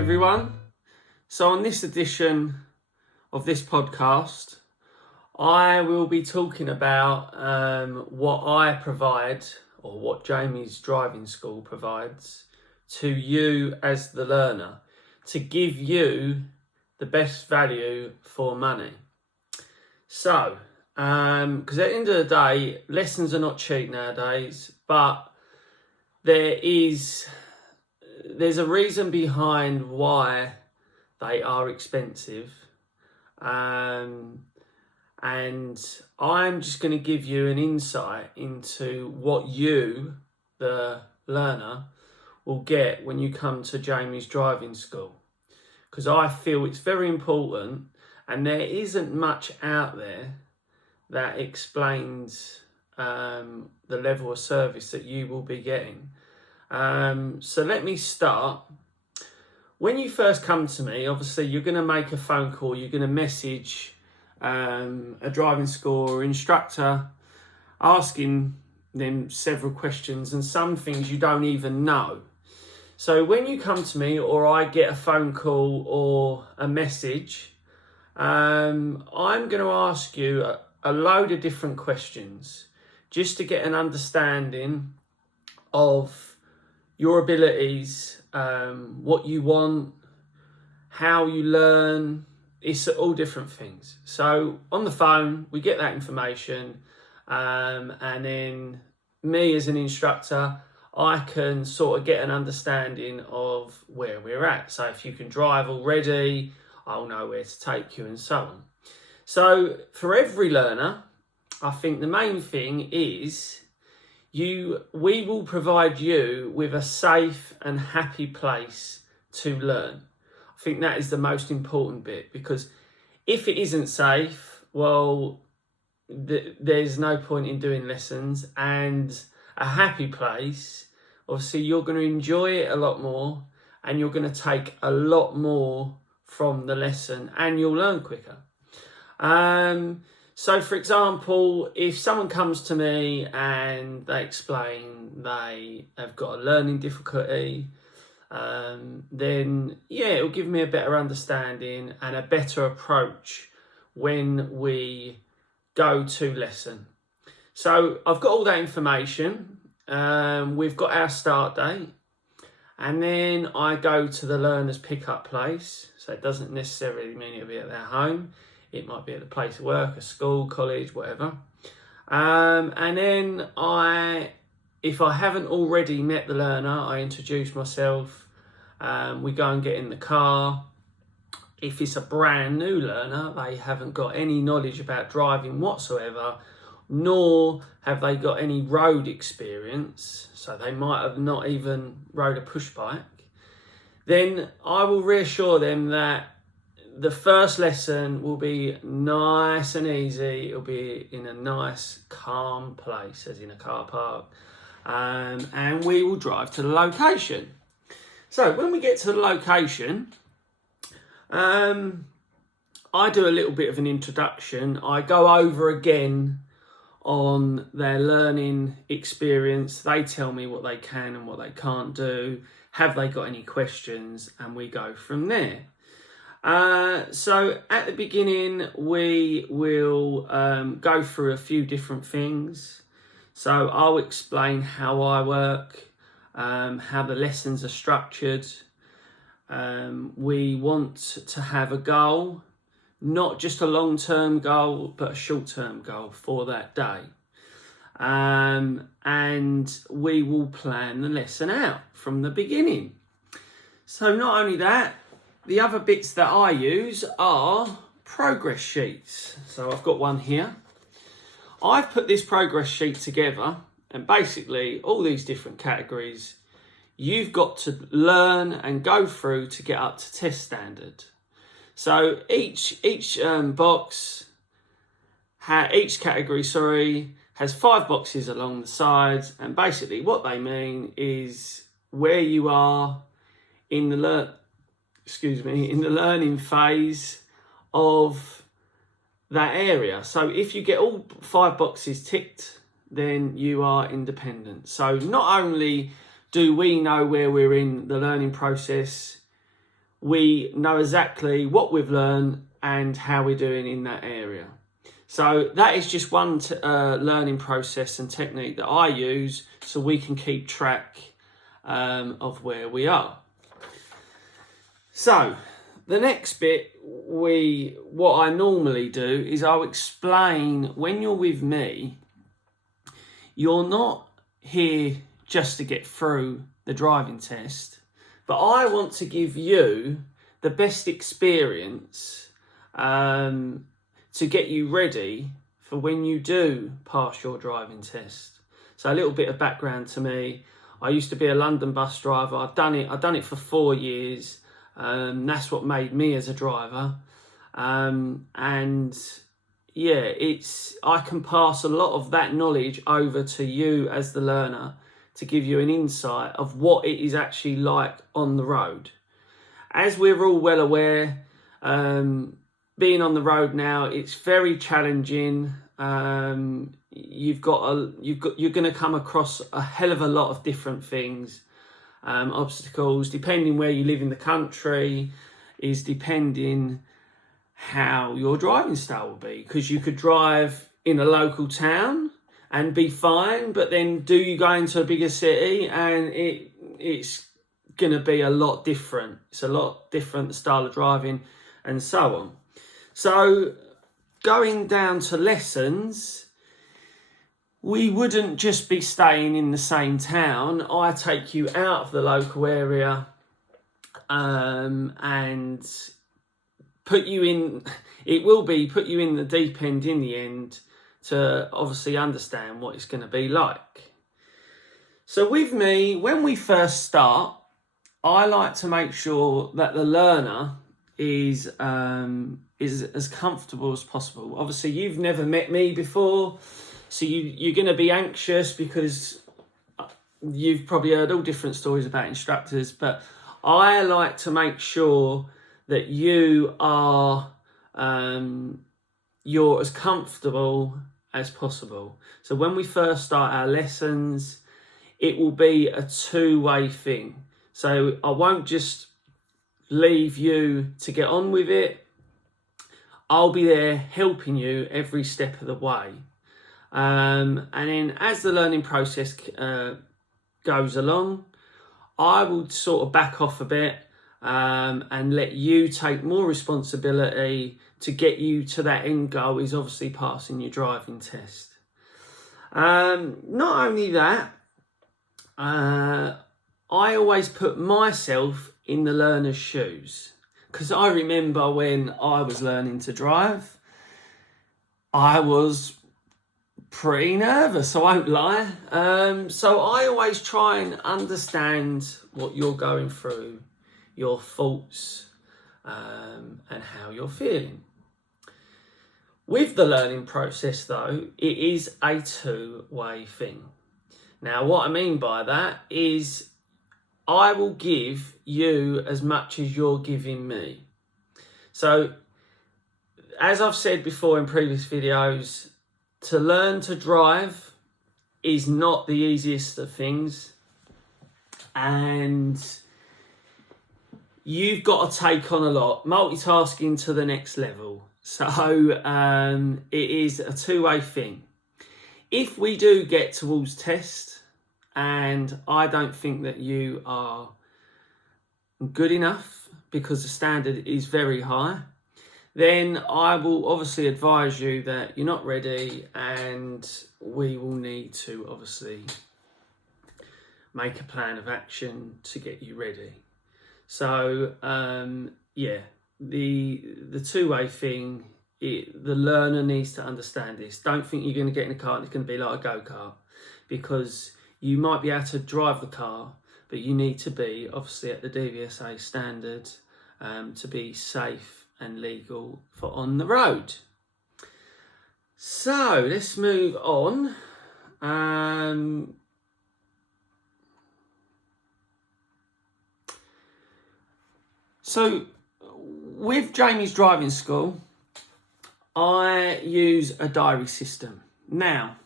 everyone. So on this edition of this podcast, I will be talking about what I provide, or what Jamie's driving school provides to you as the learner, to give you the best value for money. So, because at the end of the day, lessons are not cheap nowadays, but there's a reason behind why they are expensive. And I'm just going to give you an insight into what you, the learner, will get when you come to Jamie's driving school. Because I feel it's very important, and there isn't much out there that explains the level of service that you will be getting. So let me start. When you first come to me, obviously you're going to make a phone call, you're going to message a driving school or instructor, asking them several questions and some things you don't even know. So when you come to me, or I get a phone call or a message, I'm going to ask you a load of different questions just to get an understanding of your abilities, what you want, how you learn. It's all different things. So on the phone, we get that information, and then me as an instructor, I can sort of get an understanding of where we're at. So if you can drive already, I'll know where to take you and so on. So for every learner, I think the main thing is we will provide you with a safe and happy place to learn. I think that is the most important bit, because if it isn't safe, well, there's no point in doing lessons. And a happy place, obviously you're going to enjoy it a lot more, and you're going to take a lot more from the lesson, and you'll learn quicker. So for example, if someone comes to me and they explain they have got a learning difficulty, then it'll give me a better understanding and a better approach when we go to lesson. So I've got all that information. We've got our start date, and then I go to the learner's pickup place. So it doesn't necessarily mean it'll be at their home. It might be at the place of work, a school, college, whatever. And then if I haven't already met the learner, I introduce myself. We go and get in the car. If it's a brand new learner, they haven't got any knowledge about driving whatsoever, nor have they got any road experience, so they might have not even rode a push bike, then I will reassure them that the first lesson will be nice and easy. It'll be in a nice, calm place, as in a car park, and we will drive to the location. So when we get to the location, I do a little bit of an introduction. I go over again on their learning experience. They tell me what they can and what they can't do. Have they got any questions? And we go from there. So at the beginning, we will go through a few different things. So I'll explain how I work, how the lessons are structured. We want to have a goal, not just a long-term goal, but a short-term goal for that day. And we will plan the lesson out from the beginning. So not only that, the other bits that I use are progress sheets. So I've got one here. I've put this progress sheet together, and basically all these different categories you've got to learn and go through to get up to test standard. So each category, has 5 boxes along the sides, and basically what they mean is where you are in the learning phase of that area. So if you get all 5 boxes ticked, then you are independent. So not only do we know where we're in the learning process, we know exactly what we've learned and how we're doing in that area. So that is just one learning process and technique that I use so we can keep track of where we are. So the next bit, what I normally do is I'll explain, when you're with me, you're not here just to get through the driving test, but I want to give you the best experience to get you ready for when you do pass your driving test. So a little bit of background to me. I used to be a London bus driver. I've done it for 4 years. That's what made me as a driver. And yeah, I can pass a lot of that knowledge over to you as the learner to give you an insight of what it is actually like on the road. As we're all well aware, being on the road now, it's very challenging. You're going to come across a hell of a lot of different things, obstacles, depending where you live in the country, is depending how your driving style will be. Because you could drive in a local town and be fine, but then do you go into a bigger city and it's going to be a lot different. It's a lot different style of driving and so on. So going down to lessons, we wouldn't just be staying in the same town. I take you out of the local area and put you in the deep end in the end to obviously understand what it's going to be like. So with me, when we first start, I like to make sure that the learner is as comfortable as possible. Obviously, you've never met me before, so you're going to be anxious because you've probably heard all different stories about instructors, but I like to make sure that you are you're as comfortable as possible. So when we first start our lessons, it will be a two-way thing. So I won't just leave you to get on with it. I'll be there helping you every step of the way. And then as the learning process goes along, I will sort of back off a bit and let you take more responsibility to get you to that end goal, is obviously passing your driving test. Not only that, I always put myself in the learner's shoes, because I remember when I was learning to drive, I was pretty nervous, I won't lie. So I always try and understand what you're going through, your thoughts, and how you're feeling. With the learning process though, it is a two-way thing. Now what I mean by that is I will give you as much as you're giving me. So as I've said before in previous videos, to learn to drive is not the easiest of things, and you've got to take on a lot, multitasking to the next level. So it is a two-way thing. If we do get towards test and I don't think that you are good enough because the standard is very high, then I will obviously advise you that you're not ready and we will need to obviously make a plan of action to get you ready. So yeah, the two-way thing, the learner needs to understand this. Don't think you're going to get in a car and it's going to be like a go-kart, because you might be able to drive the car, but you need to be obviously at the DVSA standard to be safe and legal for on the road. So let's move on. So with Jamie's driving school, I use a diary system. Now,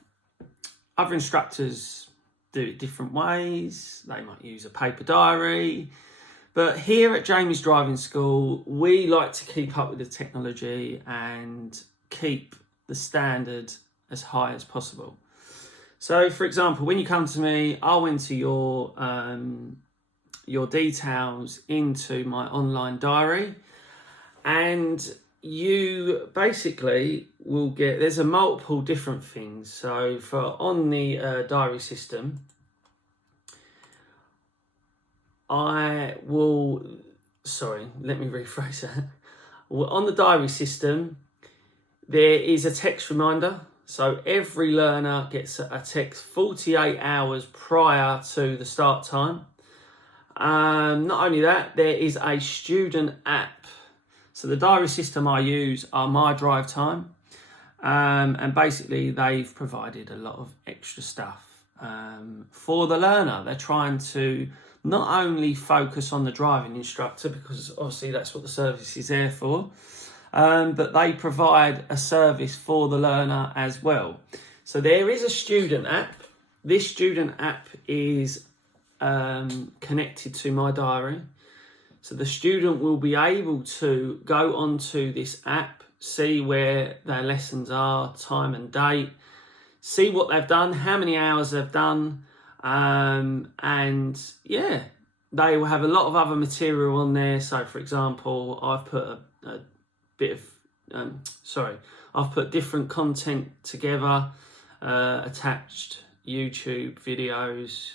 other instructors do it different ways. They might use a paper diary, But here at Jamie's Driving School, we like to keep up with the technology and keep the standard as high as possible. So, for example, when you come to me, I'll enter your details into my online diary, and you basically will get, there's a multiple different things. So on the diary system, let me rephrase that. On the diary system, there is a text reminder. So every learner gets a text 48 hours prior to the start time. Not only that, there is a student app. So the diary system I use are My Drive Time. And basically they've provided a lot of extra stuff for the learner. They're trying to not only focus on the driving instructor, because obviously that's what the service is there for, but they provide a service for the learner as well. So there is a student app. This student app is connected to my diary. So the student will be able to go onto this app, see where their lessons are, time and date, see what they've done, how many hours they've done, and yeah, they will have a lot of other material on there. So for example, I've put I've put different content together, attached YouTube videos,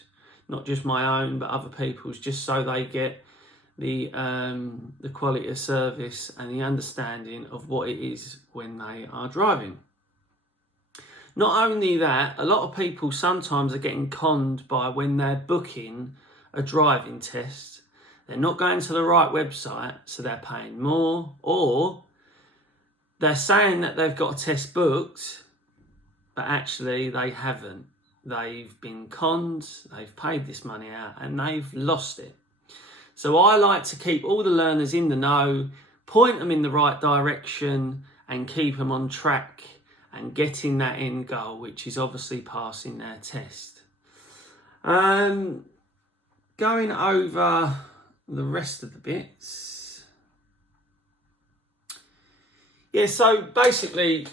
not just my own, but other people's, just so they get the quality of service and the understanding of what it is when they are driving. Not only that, a lot of people sometimes are getting conned by when they're booking a driving test. They're not going to the right website, so they're paying more, or they're saying that they've got a test booked, but actually they haven't. They've been conned, they've paid this money out, and they've lost it. So I like to keep all the learners in the know, point them in the right direction, and keep them on track and getting that end goal, which is obviously passing their test. Going over the rest of the bits. Yeah, so basically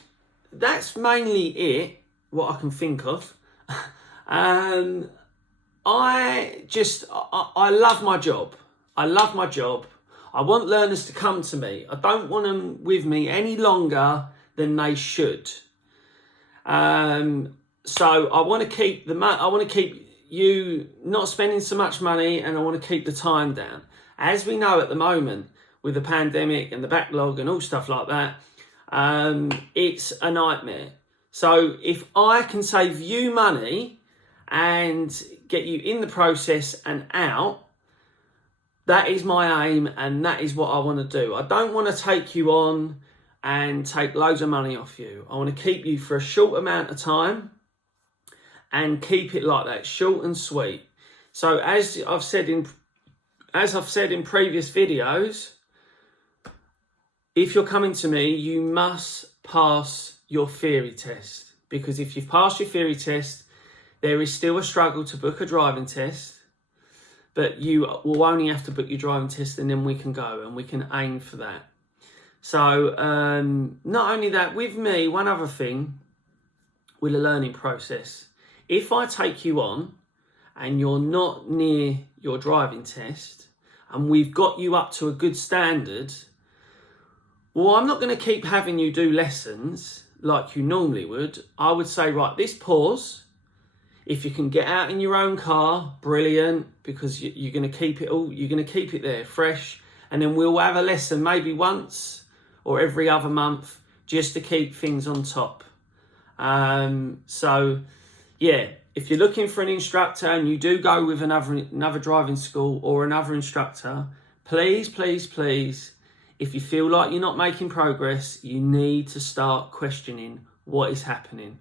that's mainly it, what I can think of. I love my job. I love my job. I want learners to come to me. I don't want them with me any longer than they should. So I want to keep you not spending so much money, and I want to keep the time down. As we know at the moment, with the pandemic and the backlog and all stuff like that, it's a nightmare. So if I can save you money and get you in the process and out, that is my aim, and that is what I want to do. I don't want to take you on and take loads of money off you. I want to keep you for a short amount of time and keep it like that, short and sweet. So as I've said in previous videos, if you're coming to me, you must pass your theory test, because if you've passed your theory test, there is still a struggle to book a driving test, but you will only have to book your driving test and then we can go and we can aim for that. So not only that, with me, one other thing with the learning process, if I take you on and you're not near your driving test and we've got you up to a good standard, well, I'm not going to keep having you do lessons like you normally would. I would say, right, this pause. If you can get out in your own car, brilliant, because you're going to keep it there fresh. And then we'll have a lesson maybe once or every other month, just to keep things on top. So yeah, if you're looking for an instructor and you do go with another driving school or another instructor, please, please, please, if you feel like you're not making progress, you need to start questioning what is happening.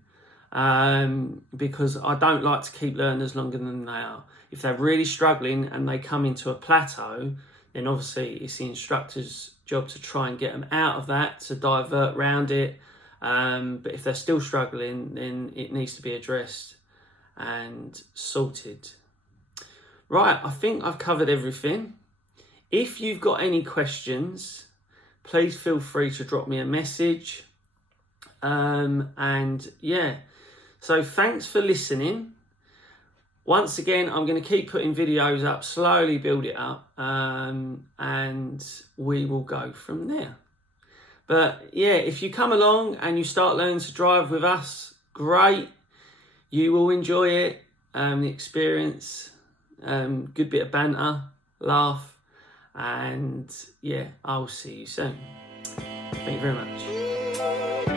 Because I don't like to keep learners longer than they are. If they're really struggling and they come into a plateau, then obviously it's the instructor's job to try and get them out of that, to divert around it. But if they're still struggling, then it needs to be addressed and sorted. Right, I think I've covered everything. If you've got any questions, please feel free to drop me a message. And yeah, so thanks for listening. Once again, I'm going to keep putting videos up, slowly build it up, and we will go from there. But yeah, if you come along and you start learning to drive with us, great. You will enjoy it, the experience, good bit of banter, laugh, and yeah, I'll see you soon. Thank you very much.